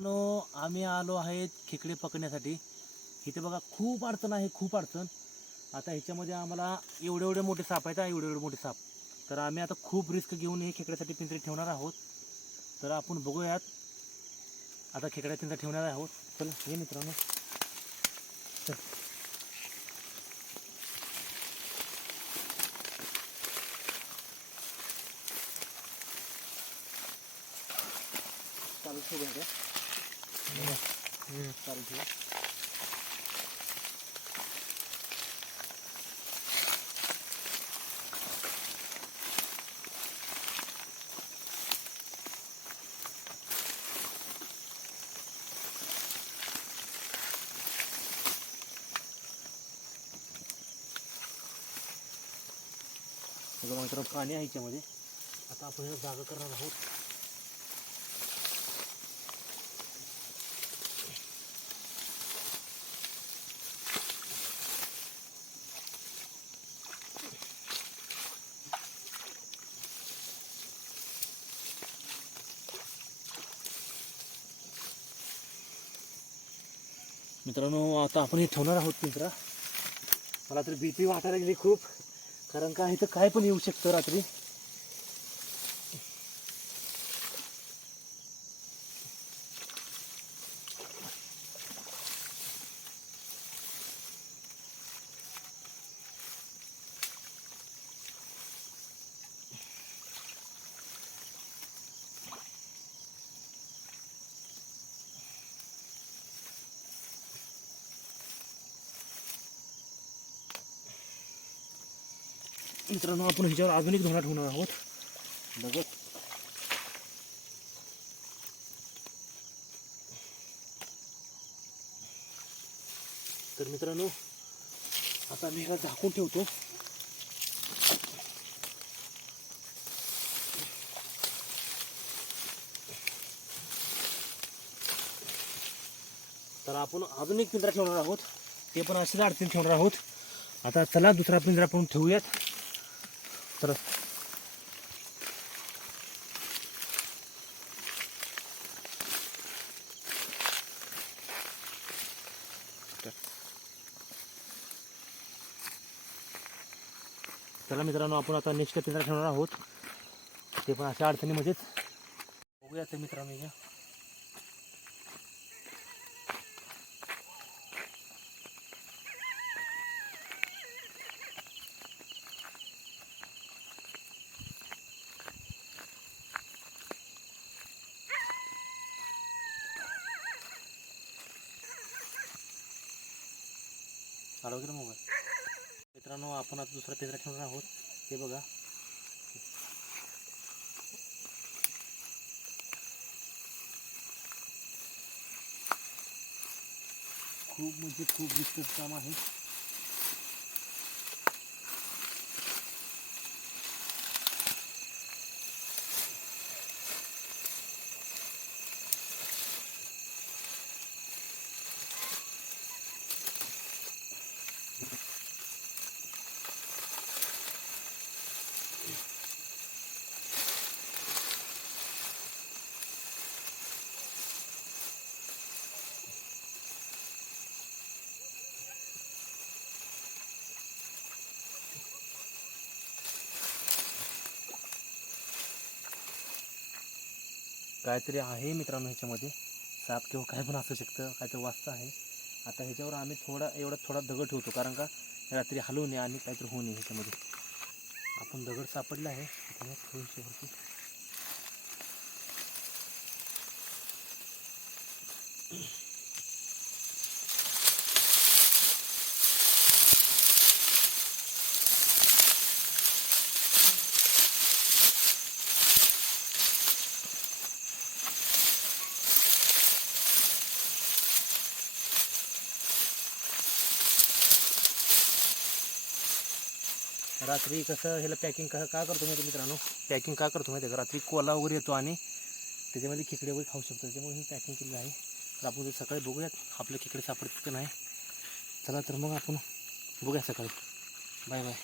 मित्रांनो आम्ही आलो आहेत खेकडे पकडण्यासाठी. इथे बघा खूप अडचण आहे खूप अडचण. आता ह्याच्यामध्ये आम्हाला एवढे एवढे मोठे साप आहेत एवढे एवढे मोठे साप. तर आम्ही आता खूप रिस्क घेऊन हे खेकड्यासाठी पिंजरे ठेवणार आहोत. तर आपण बघूयात. आता खेकड्या पिंजरा ठेवणार आहोत. चल हे मित्रांनो. चल. चालू ठेवूया का? चालू पाणी आहे याच्यामध्ये आता आपण जागा करणार आहोत मित्रांनो आता आपण हे ठेवणार आहोत मित्रा. मला तर भीती वाटायला गेली खूप. कारण का इथं काय पण येऊ शकतं रात्री. मित्रांनो आपण ह्याच्यावर अजून एक धोरणा ठेवणार आहोत. बघत. तर मित्रांनो आता मी ह्याला झाकून ठेवतो. तर आपण अजून एक पिंजरा ठेवणार आहोत. ते पण असेच अडचणी ठेवणार आहोत. आता चला दुसरा पिंजरा आपण ठेवूयात. तर चला मित्रांनो आपण आता नेक्स्ट पिंजरा ठेवणार आहोत. ते पण अशा अडचणीमध्येच. बघूया ते मित्रांनो या आरोग्य मोबाईल. मित्रांनो आपण आता दुसरा पिंजरा ठेवणार आहोत. हे बघा. खूप म्हणजे खूप रिस्कच काम आहे. काहीतरी आहे मित्रांनो ह्याच्यामध्ये. साप किंवा काय पण असू शकतं काहीतरी वाचतं आहे. आता ह्याच्यावर आम्ही थोडा एवढा थोडा दगड ठेवतो कारण का रात्री हलवू नये आणि काहीतरी होऊ नये ह्याच्यामध्ये. आपण दगड सापडला आहे आता हे रात्री कसं ह्याला पॅकिंग का का करतो माहिती मित्रांनो? पॅकिंग का करतो माहिती का? रात्री कोला वगैरे येतो आणि त्याच्यामध्ये खेकडे वगैरे खाऊ शकतो. त्याच्यामुळे ही पॅकिंग केलेलं आहे. तर आपण जर सकाळी बघूयात. आपले खेकडे सापडतात का नाही. चला तर मग आपण बघूया सकाळी. Bye bye